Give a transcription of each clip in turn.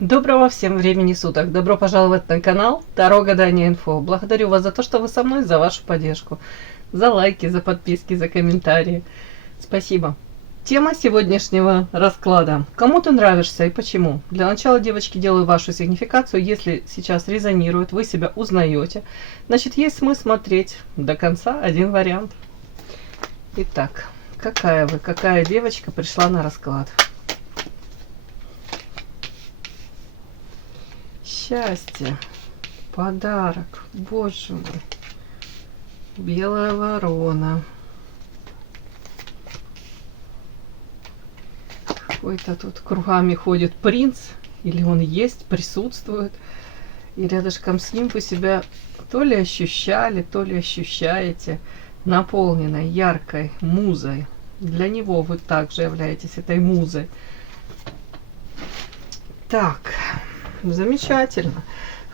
Доброго всем времени суток! Добро пожаловать на канал Таро Гадание Инфо. Благодарю вас за то, что вы со мной, за вашу поддержку, за лайки, за подписки, за комментарии. Спасибо. Тема сегодняшнего расклада. Кому ты нравишься и почему? Для начала, девочки, делаю вашу сигнификацию. Если сейчас резонирует, вы себя узнаете, значит, есть смысл смотреть до конца один вариант. Итак, какая девочка пришла на расклад? Счастье, подарок, боже мой, белая ворона. Какой-то тут кругами ходит принц, или он есть, присутствует, и рядышком с ним вы себя то ли ощущали, то ли ощущаете наполненной яркой музой. Для него вы также являетесь этой музой. Так. Замечательно.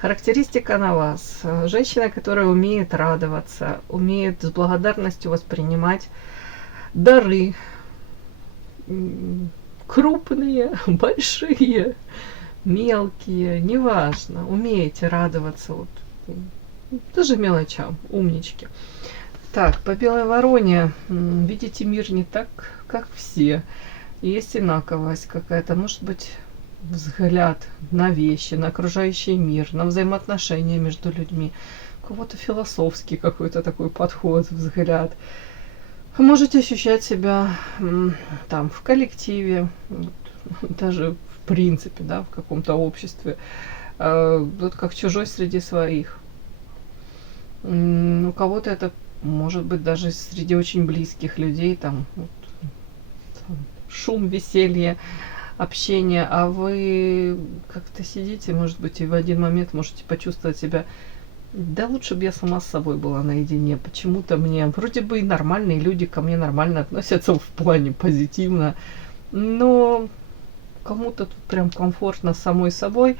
Характеристика на вас. Женщина, которая умеет радоваться, умеет с благодарностью воспринимать дары. Крупные, большие, мелкие, неважно. Умеете радоваться. Вот, даже мелочам. Умнички. Так, по белой вороне. Видите мир не так, как все. Есть инаковость какая-то. Может быть, взгляд на вещи, на окружающий мир, на взаимоотношения между людьми. У кого-то философский какой-то такой подход, взгляд. Вы можете ощущать себя там в коллективе, даже в принципе, да, в каком-то обществе, вот как чужой среди своих. У кого-то это может быть даже среди очень близких людей, там, вот, там шум, веселье, общение, а вы как-то сидите, может быть, и в один момент можете почувствовать себя, да лучше бы я сама с собой была наедине, почему-то мне, вроде бы и нормальные люди ко мне нормально относятся в плане позитивно, но кому-то тут прям комфортно самой собой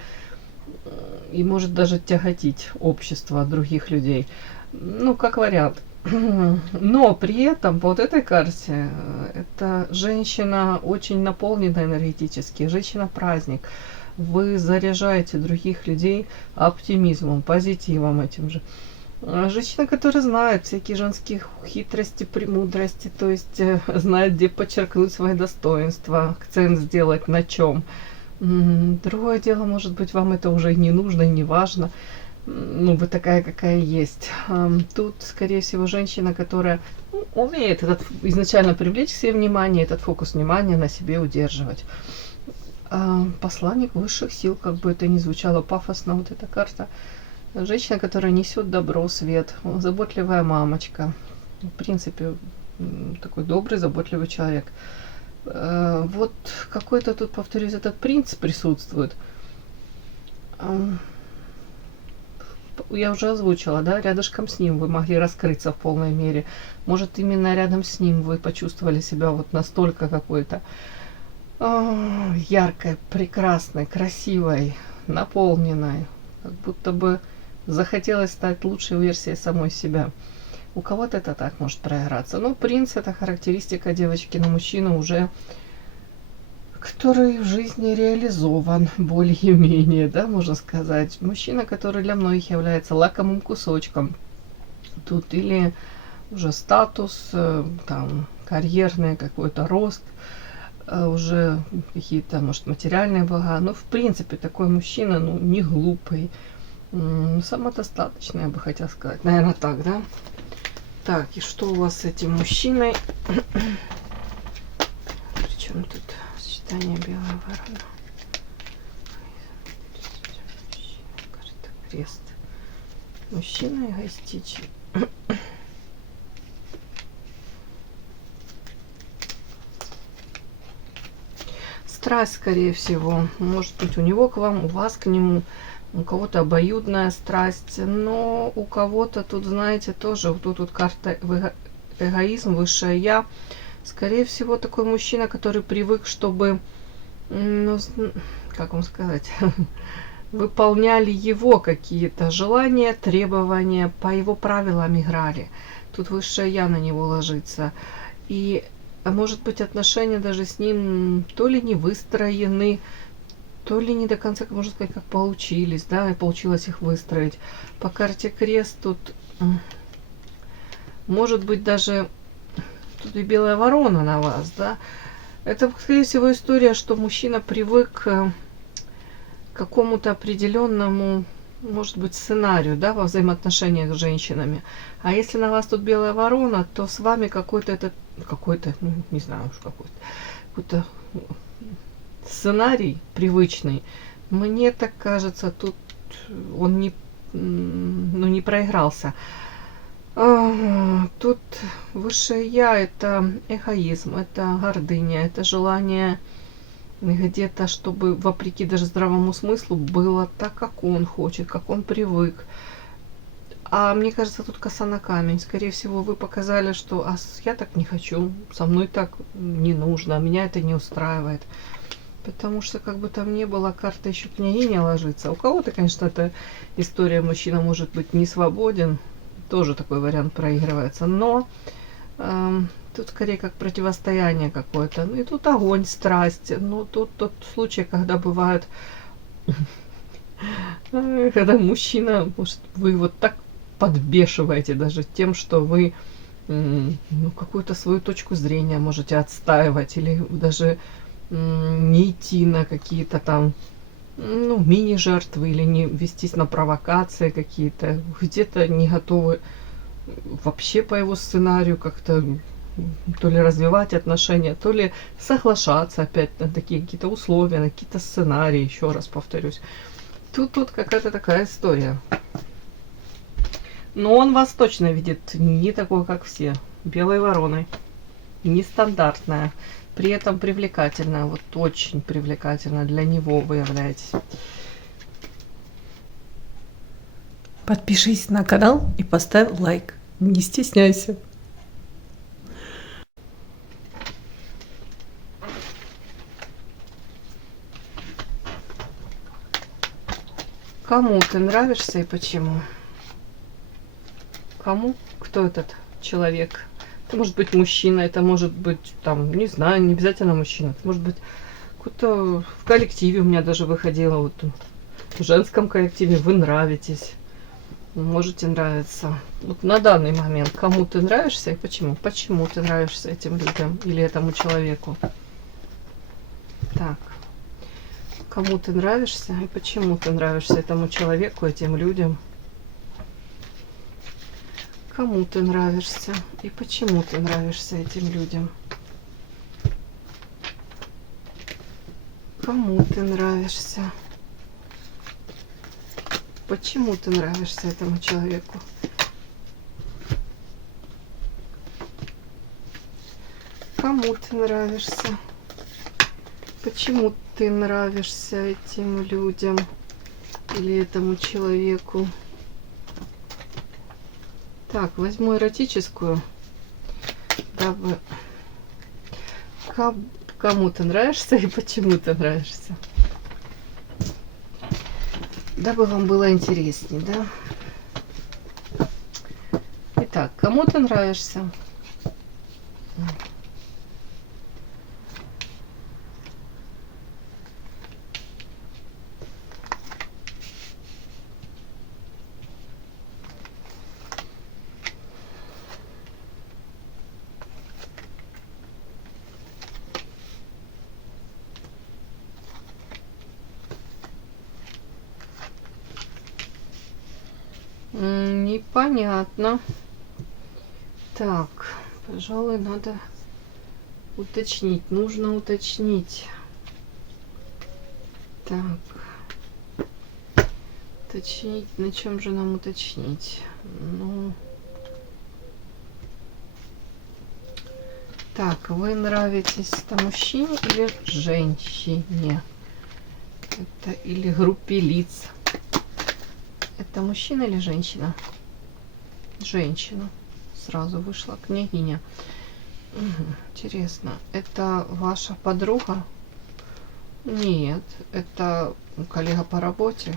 и может даже тяготить общество от других людей, ну, как вариант. Но при этом по вот этой карте это женщина очень наполнена энергетически, женщина-праздник. Вы заряжаете других людей оптимизмом, позитивом этим же. Женщина, которая знает всякие женские хитрости, премудрости, то есть знает, где подчеркнуть свои достоинства, акцент сделать на чем. Другое дело, может быть, вам это уже не нужно и не важно. Ну, вы такая, какая есть. Тут, скорее всего, женщина, которая умеет изначально привлечь к себе внимание, этот фокус внимания на себе удерживать. Посланник высших сил, как бы это ни звучало пафосно, вот эта карта. Женщина, которая несет добро, свет, заботливая мамочка. В принципе, такой добрый, заботливый человек. Вот какой-то тут, повторюсь, этот принц присутствует. Я уже озвучила, да, рядышком с ним вы могли раскрыться в полной мере. Может, именно рядом с ним вы почувствовали себя вот настолько какой-то яркой, прекрасной, красивой, наполненной. Как будто бы захотелось стать лучшей версией самой себя. У кого-то это так может проиграться. Но принц — это характеристика девочки на мужчину уже, который в жизни реализован более-менее, да, можно сказать. Мужчина, который для многих является лакомым кусочком. Тут или уже статус, там, карьерный какой-то рост, уже какие-то, может, материальные блага. Но, в принципе, такой мужчина, ну, не глупый, самодостаточный, я бы хотела сказать. Наверное, так, да? Так, и что у вас с этим мужчиной? Причем тут сочетание белая ворона? Карта крест. Мужчина эгоистичен. Страсть, скорее всего. Может быть, у него к вам, у вас к нему. У кого-то обоюдная страсть, но у кого-то тут, знаете, тоже вот тут карта эгоизм, высшее я. Скорее всего, такой мужчина, который привык, чтобы, ну, как вам сказать, выполняли его какие-то желания, требования, по его правилам играли. Тут высшее я на него ложится. И, может быть, отношения даже с ним то ли не выстроены, то ли не до конца, можно сказать, как получились, да, и получилось их выстроить. По карте крест тут, может быть, даже тут и белая ворона на вас, да. Это, скорее всего, история, что мужчина привык к какому-то определенному, может быть, сценарию, да, во взаимоотношениях с женщинами. А если на вас тут белая ворона, то с вами какой-то, ну, не знаю уж какой-то сценарий привычный. Мне так кажется, тут он не проигрался. Тут высшее я — это эгоизм, это гордыня, это желание где-то, чтобы вопреки даже здравому смыслу было так, как он хочет, как он привык. А мне кажется, тут коса на камень. Скорее всего, вы показали, что я так не хочу, со мной так не нужно, меня это не устраивает. Потому что, как бы там ни было, карта еще княгиня ложится. У кого-то, конечно, эта история, мужчина может быть не свободен, тоже такой вариант проигрывается. Но тут скорее как противостояние какое-то. Ну и тут огонь, страсть. Ну тут тот случай, когда бывает, когда мужчина, может, вы его так подбешиваете даже тем, что вы какую-то свою точку зрения можете отстаивать, или даже не идти на какие-то там мини-жертвы, или не вестись на провокации какие-то, где-то не готовы вообще по его сценарию как-то то ли развивать отношения, то ли соглашаться опять на такие какие-то условия, на какие-то сценарии, еще раз повторюсь. Тут какая-то такая история. Но он вас точно видит не такой, как все. Белой вороной. Нестандартная. При этом привлекательная. Вот очень привлекательная. Для него вы являетесь. Подпишись на канал и поставь лайк. Не стесняйся. Кому ты нравишься и почему? Кому? Кто этот человек? Это может быть мужчина, это может быть, там, не знаю, не обязательно мужчина. Это может быть какой-то в коллективе у меня даже выходило. Вот в женском коллективе вы нравитесь. Можете нравиться. Вот на данный момент кому ты нравишься и почему? Почему ты нравишься этим людям или этому человеку? Так. Кому ты нравишься и почему ты нравишься этому человеку, этим людям? Кому ты нравишься и почему ты нравишься этим людям? Кому ты нравишься? Почему ты нравишься этому человеку? Кому ты нравишься? Почему ты нравишься этим людям или этому человеку? Так, возьму эротическую, дабы кому ты нравишься и почему ты нравишься. Дабы вам было интереснее, да? Итак, кому ты нравишься? Непонятно. Так, пожалуй, надо уточнить. Нужно уточнить. Так. Уточнить. На чем же нам уточнить? Ну. Так, вы нравитесь это мужчине или женщине? Это или группе лиц? Это мужчина или женщина? Женщина. Сразу вышла княгиня. Угу, интересно. Это ваша подруга? Нет. Это коллега по работе?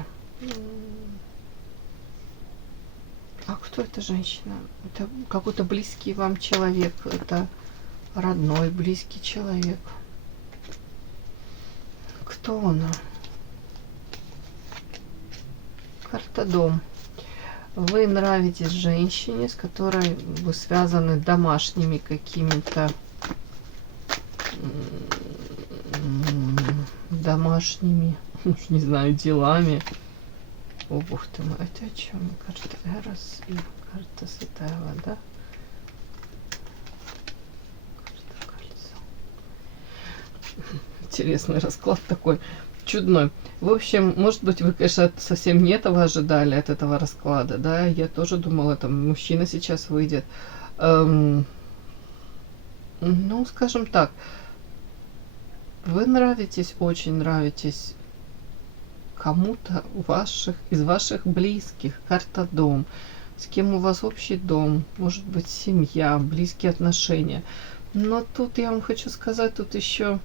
А кто эта женщина? Это какой-то близкий вам человек. Это родной, близкий человек. Кто она? Карта дом. Вы нравитесь женщине, с которой вы связаны домашними какими-то домашними, не знаю, делами. О, бог ты мой, это о чем? Карта Эрос и карта Святая Вода. Карта Кольцо. Интересный расклад такой, чудной. В общем, может быть, вы, конечно, совсем не этого ожидали от этого расклада, да? Я тоже думала, там, мужчина сейчас выйдет. Ну, скажем так, вы нравитесь, очень нравитесь кому-то из ваших близких. Карта дом. С кем у вас общий дом, может быть, семья, близкие отношения. Но тут я вам хочу сказать, тут еще...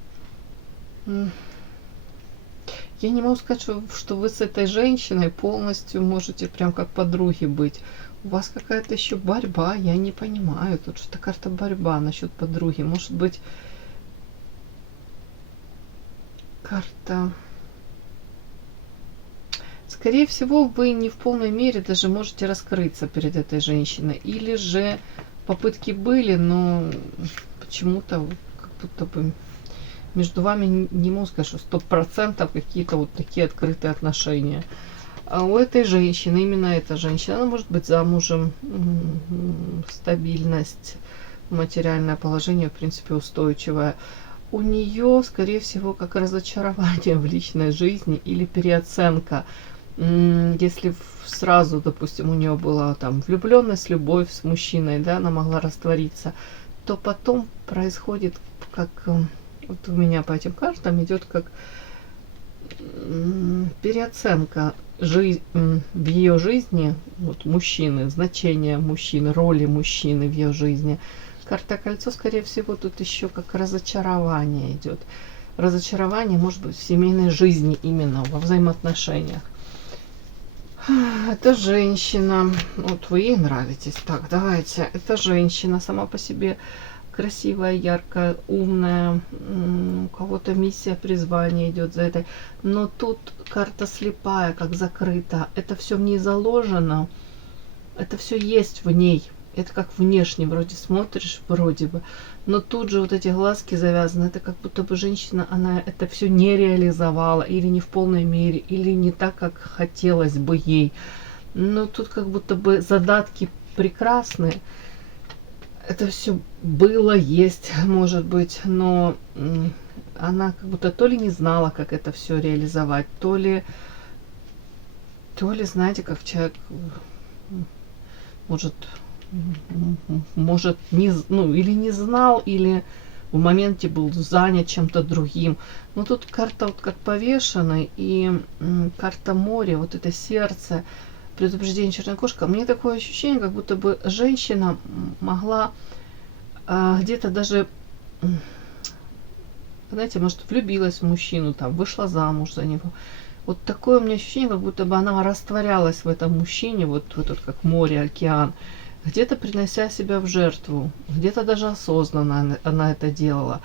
Я не могу сказать, что вы с этой женщиной полностью можете прям как подруги быть. У вас какая-то еще борьба, я не понимаю. Тут что-то карта борьба насчет подруги. Может быть, карта... Скорее всего, вы не в полной мере даже можете раскрыться перед этой женщиной. Или же попытки были, но почему-то как будто бы между вами не могу сказать, что 100% какие-то вот такие открытые отношения. А у этой женщины, именно эта женщина, она может быть замужем, стабильность, материальное положение, в принципе, устойчивое. У нее, скорее всего, как разочарование в личной жизни или переоценка. Если сразу, допустим, у нее была там влюбленность, любовь с мужчиной, да, она могла раствориться, то потом происходит как... Вот у меня по этим картам идет как переоценка в ее жизни, вот мужчины, значение мужчины, роли мужчины в ее жизни. Карта кольцо, скорее всего, тут еще как разочарование идет. Разочарование может быть в семейной жизни, именно во взаимоотношениях. Это женщина, вот вы ей нравитесь. Так, давайте, это женщина сама по себе красивая, яркая, умная, у кого-то миссия, призвание идет за этой. Но тут карта слепая, как закрыта. Это все в ней заложено. Это все есть в ней. Это как внешне, вроде смотришь, вроде бы. Но тут же вот эти глазки завязаны. Это как будто бы женщина, она это все не реализовала. Или не в полной мере, или не так, как хотелось бы ей. Но тут как будто бы задатки прекрасные. Это все было, есть, может быть, но она как будто то ли не знала, как это все реализовать, то ли, знаете, как человек может не, ну, или не знал, или в моменте был занят чем-то другим. Но тут карта вот как повешенная, и карта моря, вот это сердце, предупреждение черная кошка. Мне такое ощущение, как будто бы женщина могла где-то даже, знаете, может, влюбилась в мужчину, там, вышла замуж за него. Вот такое у меня ощущение, как будто бы она растворялась в этом мужчине, вот в этот как море, океан, где-то принося себя в жертву, где-то даже осознанно она это делала.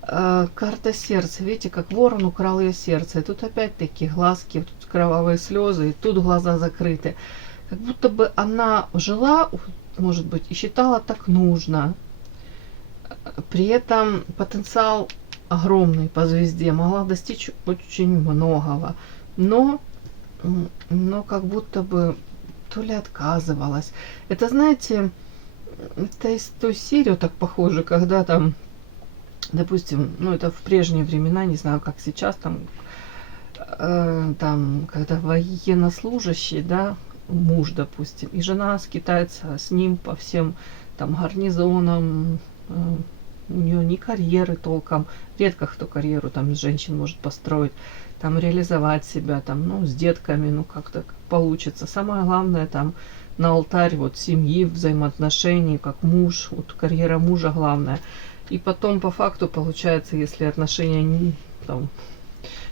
Карта сердца, видите, как ворон украл ее сердце. И тут опять-таки глазки, тут кровавые слезы, и тут глаза закрыты. Как будто бы она жила, может быть, и считала так нужно. При этом потенциал огромный по звезде, могла достичь очень многого. Но как будто бы то ли отказывалась. Это, знаете, это из той серии так похоже, когда там, допустим, ну это в прежние времена, не знаю, как сейчас, там, когда военнослужащий, да, муж, допустим, и жена скитается с ним по всем там гарнизонам, у нее ни карьеры толком, редко кто карьеру там из женщин может построить, там реализовать себя, там, ну, с детками, ну, как-то получится. Самое главное, там, на алтарь вот семьи, взаимоотношений, как муж, вот карьера мужа главная. И потом, по факту, получается, если отношения там,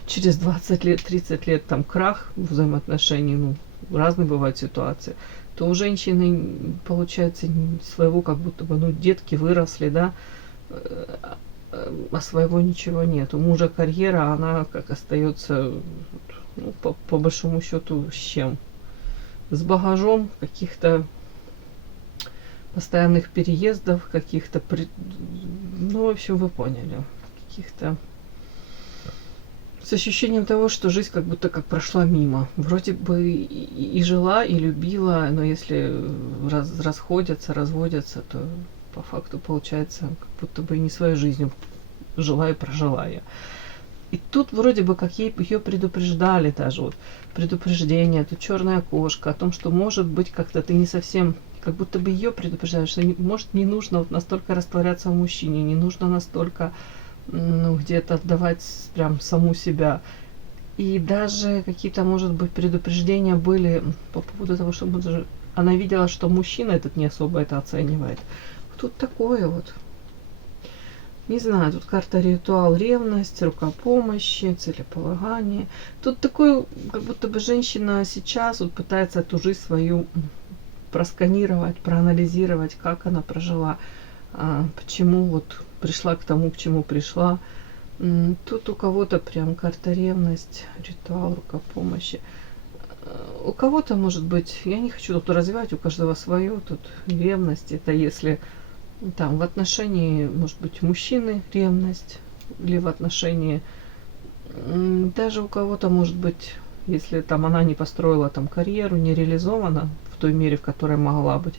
через 20 лет, 30 лет, там, крах взаимоотношений, ну, разные бывают ситуации, то у женщины, получается, своего как будто бы, ну, детки выросли, да, а своего ничего нет. У мужа карьера, она как остается, ну, по большому счету, с чем? с багажом каких-то постоянных переездов, каких-то, ну, в общем, вы поняли, каких-то с ощущением того, что жизнь как будто как прошла мимо. Вроде бы и жила, и любила, но если расходятся, разводятся, то по факту получается, как будто бы и не своей жизнью жила и прожила я. И тут вроде бы как ее предупреждали даже, вот предупреждение, тут черная кошка, о том, что может быть как-то ты не совсем, как будто бы ее предупреждают, что может не нужно вот настолько растворяться в мужчине, не нужно настолько, ну, где-то отдавать прям саму себя. И даже какие-то, может быть, предупреждения были по поводу того, что она видела, что мужчина этот не особо это оценивает. Тут такое вот. Не знаю, тут карта ритуал, ревность, рукопомощи, целеполагание. Тут такой, как будто бы женщина сейчас вот пытается эту жизнь свою просканировать, проанализировать, как она прожила, почему вот пришла к тому, к чему пришла. Тут у кого-то прям карта ревность, ритуал, рукопомощи. У кого-то, может быть, я не хочу тут развивать, у каждого свое, тут ревность, это если там в отношении, может быть, мужчины ревность, или в отношении, даже у кого-то, может быть, если там она не построила там карьеру, не реализована в той мере, в которой могла быть,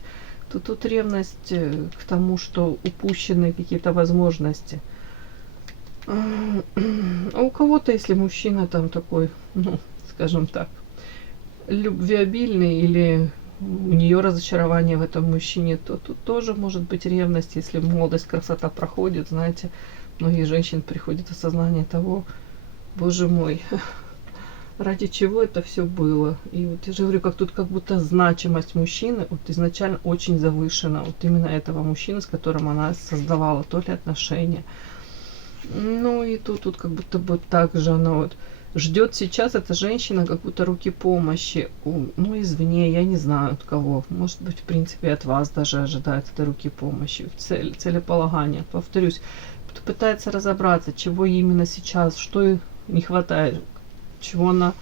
то тут ревность к тому, что упущены какие-то возможности. А у кого-то, если мужчина там такой, ну, скажем так, любвеобильный или у нее разочарование в этом мужчине, то тут тоже может быть ревность, если молодость, красота проходит, знаете, многие женщин приходит осознание того, боже мой, ради чего это все было. И вот я же говорю, как тут как будто значимость мужчины вот изначально очень завышена, вот именно этого мужчины, с которым она создавала то ли отношения. Ну и тут как будто бы так же она вот ждет сейчас эта женщина как будто руки помощи, ну, извне, я не знаю от кого, может быть, в принципе, от вас даже ожидает этой руки помощи, целеполагания. Повторюсь, пытается разобраться, чего именно сейчас, что ей не хватает, чего она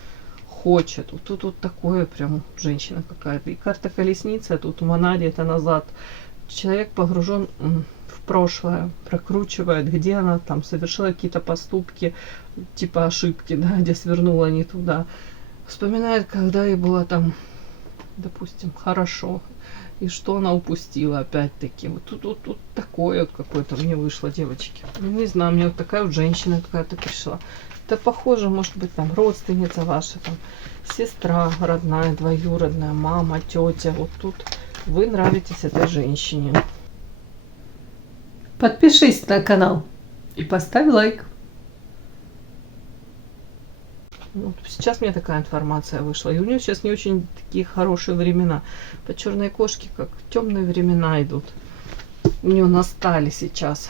хочет. Вот тут вот такое прям женщина какая-то. И карта колесницы, а тут у Монади это назад. Человек погружен в прошлое, прокручивает, где она там совершила какие-то поступки, типа ошибки, да, где свернула не туда. Вспоминает, когда ей было там, допустим, хорошо, и что она упустила опять-таки. Вот тут такое вот какое-то мне вышло, девочки. Не знаю, мне вот такая вот женщина какая-то пришла. Это похоже, может быть, там родственница ваша, там сестра родная, двоюродная, мама, тетя. Вот тут вы нравитесь этой женщине. Подпишись на канал и поставь лайк. Вот сейчас мне такая информация вышла. И у нее сейчас не очень такие хорошие времена. По черной кошке как темные времена идут. У нее настали сейчас.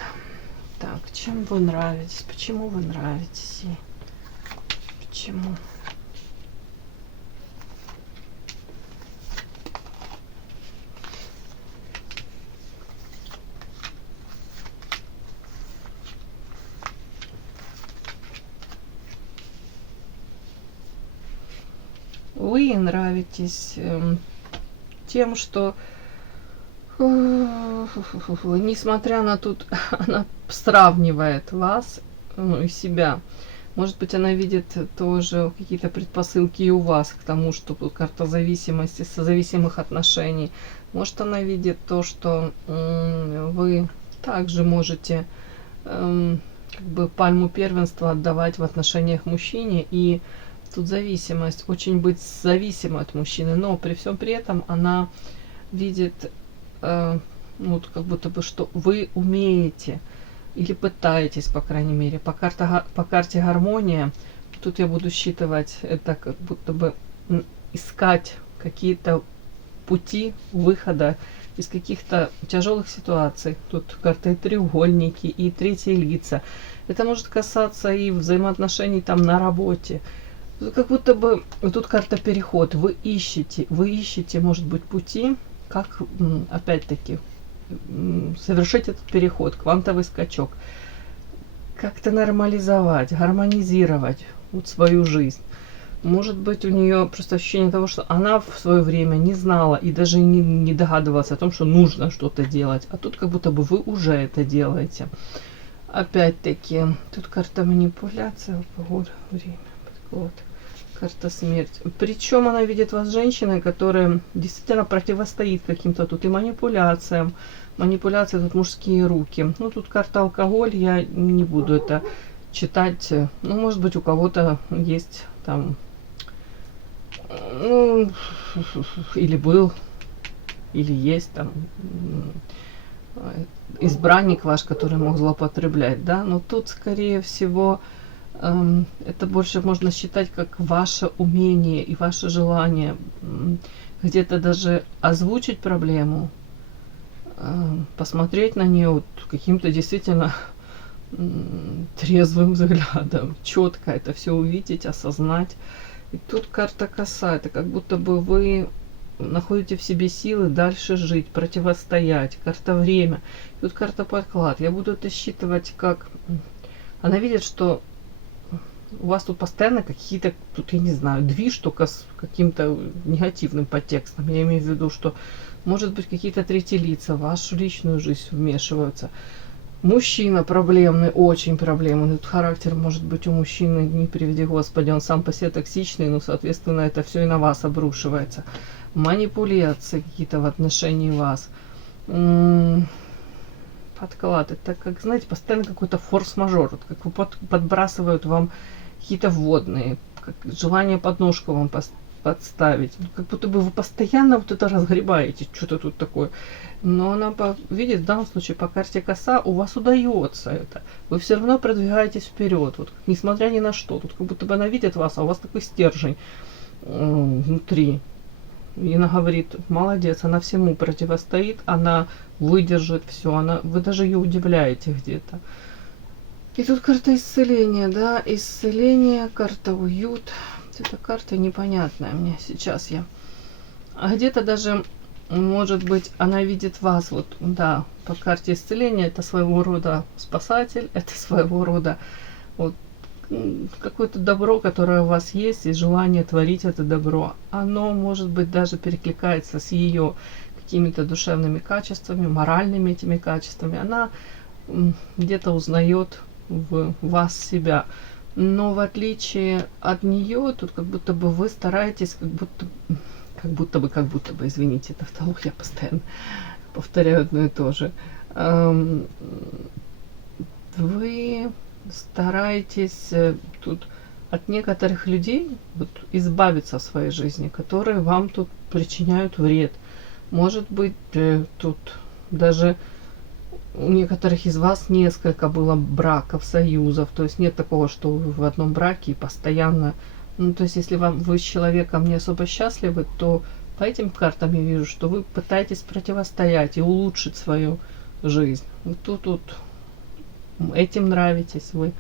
Так, чем вы нравитесь? Почему вы нравитесь ей? Почему? Вы нравитесь тем, что несмотря на тут, она сравнивает вас, ну, и себя. Может быть, она видит тоже какие-то предпосылки и у вас к тому, что тут карта зависимости, созависимых отношений. Может, она видит то, что вы также можете как бы пальму первенства отдавать в отношениях мужчине, и тут зависимость, очень быть зависимой от мужчины, но при всем при этом она видит, ну, как будто бы, что вы умеете или пытаетесь, по крайней мере, по карте гармония. Тут я буду считывать это как будто бы искать какие-то пути выхода из каких-то тяжелых ситуаций. Тут карты треугольники и третьи лица. Это может касаться и взаимоотношений там на работе. Как будто бы тут карта переход. Вы ищете, может быть, пути, как, опять-таки, совершить этот переход, квантовый скачок. Как-то нормализовать, гармонизировать вот свою жизнь. Может быть, у нее просто ощущение того, что она в свое время не знала и даже не догадывалась о том, что нужно что-то делать. А тут как будто бы вы уже это делаете. Опять-таки, тут карта манипуляция, алкоголь, время, вот, карта смерть. Причем она видит вас женщиной, которая действительно противостоит каким-то тут и манипуляциям. Манипуляции тут мужские руки. Ну, тут карта алкоголь, я не буду это читать. Ну, может быть, у кого-то есть там, ну, или был, или есть там избранник ваш, который мог злоупотреблять, да, но тут, скорее всего, это больше можно считать как ваше умение и ваше желание где-то даже озвучить проблему, посмотреть на нее вот каким-то действительно трезвым взглядом, четко это все увидеть, осознать. И тут карта коса, это как будто бы вы находите в себе силы дальше жить, противостоять. Карта время. Тут карта подклад. Я буду это считывать как... Она видит, что у вас тут постоянно какие-то, тут я не знаю, движ только с каким-то негативным подтекстом. Я имею в виду, что может быть какие-то третьи лица в вашу личную жизнь вмешиваются. Мужчина проблемный, очень проблемный. Тут характер может быть у мужчины, не приведи Господи, он сам по себе токсичный, но, соответственно, это все и на вас обрушивается. Манипуляции какие-то в отношении вас. Подклад. Это, как, знаете, постоянно какой-то форс-мажор. Вот как подбрасывают вам какие-то вводные. Как желание подножку вам подставить. Как будто бы вы постоянно вот это разгребаете. Что-то тут такое. Но она видит, в данном случае по карте коса, у вас удается это. Вы все равно продвигаетесь вперед. Вот, несмотря ни на что. Тут как будто бы она видит вас, а у вас такой стержень внутри. И она говорит, молодец, она всему противостоит, она выдержит все, вы даже ее удивляете где-то. И тут карта исцеления, да, исцеление, карта уют. Эта карта непонятная мне сейчас А где-то даже, может быть, она видит вас, вот, да, по карте исцеления, это своего рода спасатель, это своего рода вот какое-то добро, которое у вас есть, и желание творить это добро, оно, может быть, даже перекликается с ее какими-то душевными качествами, моральными этими качествами. Она где-то узнает в вас себя. Но в отличие от нее, тут как будто бы вы стараетесь, как будто бы, извините, тавтология, я постоянно повторяю одно и то же. Вы стараетесь тут от некоторых людей вот, избавиться в своей жизни, которые вам тут причиняют вред. Может быть, тут даже у некоторых из вас несколько было браков, союзов. То есть нет такого, что вы в одном браке и постоянно... Ну, то есть если вы с человеком не особо счастливы, то по этим картам я вижу, что вы пытаетесь противостоять и улучшить свою жизнь. Вот тут этим нравитесь вы.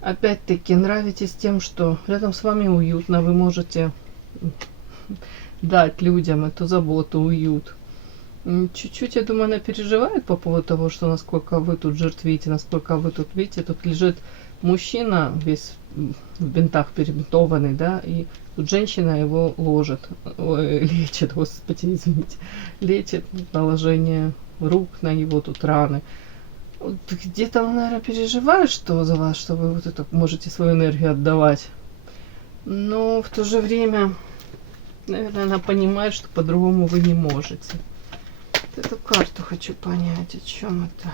Опять-таки нравитесь тем, что рядом с вами уютно, вы можете дать людям эту заботу, уют. Чуть-чуть, я думаю, она переживает по поводу того, что насколько вы тут жертвите, насколько вы тут, видите, тут лежит мужчина весь в бинтах перебинтованный, да, и тут женщина его лечит, господи, извините, лечит наложение рук на его тут раны. Вот где-то она, наверное, переживает, что за вас, что вы вот это можете свою энергию отдавать. Но в то же время, наверное, она понимает, что по-другому вы не можете. Вот эту карту хочу понять, о чем это.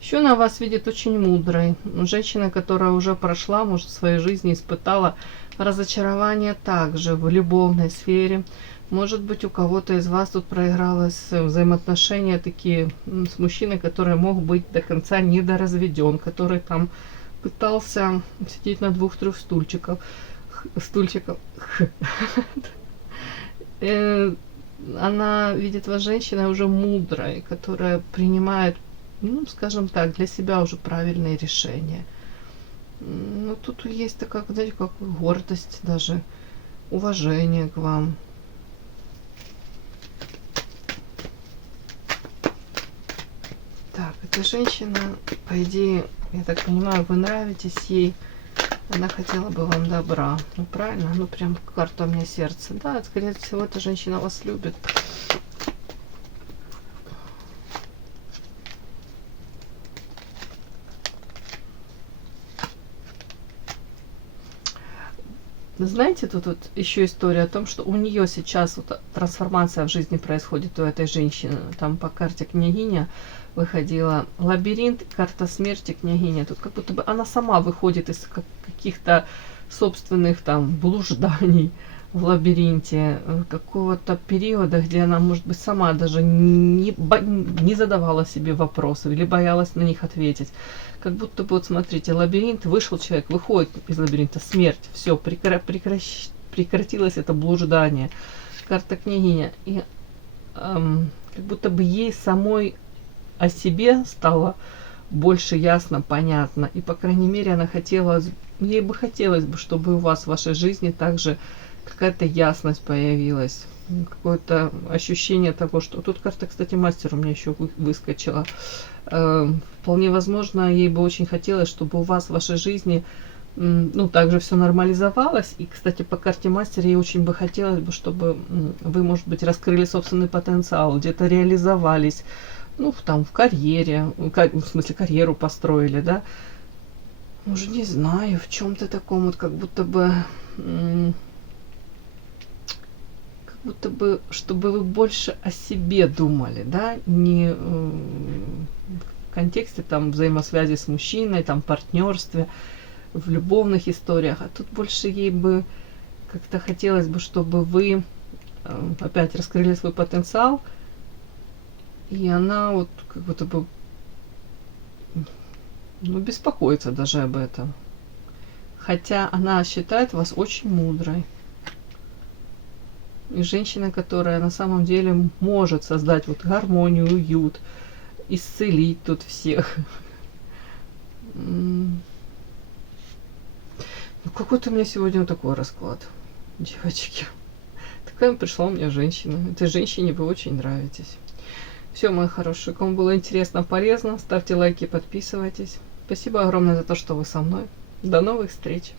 Еще она вас видит очень мудрой. Женщина, которая уже прошла, может, в своей жизни испытала разочарование также в любовной сфере. Может быть, у кого-то из вас тут проигралось взаимоотношения такие с мужчиной, который мог быть до конца недоразведен, который там пытался сидеть на 2-3 стульчиков. Она видит вас женщиной уже мудрой, которая принимает, ну, скажем так, для себя уже правильные решения. Но тут есть такая, знаете, как гордость даже, уважение к вам. Так, эта женщина, по идее, я так понимаю, вы нравитесь ей. Она хотела бы вам добра. Ну, правильно? Ну, прям карта у меня сердце. Да, скорее всего, эта женщина вас любит. Знаете, тут вот еще история о том, что у нее сейчас вот трансформация в жизни происходит у этой женщины. Там по карте княгиня выходила лабиринт, карта смерти княгиня. Тут как будто бы она сама выходит из каких-то собственных там блужданий в лабиринте, какого-то периода, где она, может быть, сама даже не задавала себе вопросов или боялась на них ответить. Как будто бы, вот смотрите, лабиринт, вышел человек, выходит из лабиринта, смерть, все, прекратилось это блуждание. Карта княгиня. И как будто бы ей самой о себе стало больше ясно, понятно. И, по крайней мере, она хотела, ей бы хотелось бы, чтобы у вас в вашей жизни также какая-то ясность появилась, какое-то ощущение того, что... Тут карта, кстати, мастер у меня еще выскочила. Вполне возможно, ей бы очень хотелось, чтобы у вас в вашей жизни, ну, также все нормализовалось. И, кстати, по карте мастера ей очень бы хотелось бы, чтобы вы, может быть, раскрыли собственный потенциал, где-то реализовались, ну, там, в карьере, в смысле, карьеру построили, да. Уже не знаю, в чем-то таком вот, как будто бы, чтобы вы больше о себе думали, да, не в контексте там взаимосвязи с мужчиной, там партнерстве, в любовных историях, а тут больше ей бы как-то хотелось бы, чтобы вы опять раскрыли свой потенциал, и она вот как будто бы, ну, беспокоится даже об этом. Хотя она считает вас очень мудрой. И женщина, которая на самом деле может создать вот гармонию, уют, исцелить тут всех. Ну, какой-то у меня сегодня вот такой расклад, девочки. Такая пришла у меня женщина. Этой женщине вы очень нравитесь. Все, мои хорошие, кому было интересно, полезно, ставьте лайки, подписывайтесь. Спасибо огромное за то, что вы со мной. До новых встреч!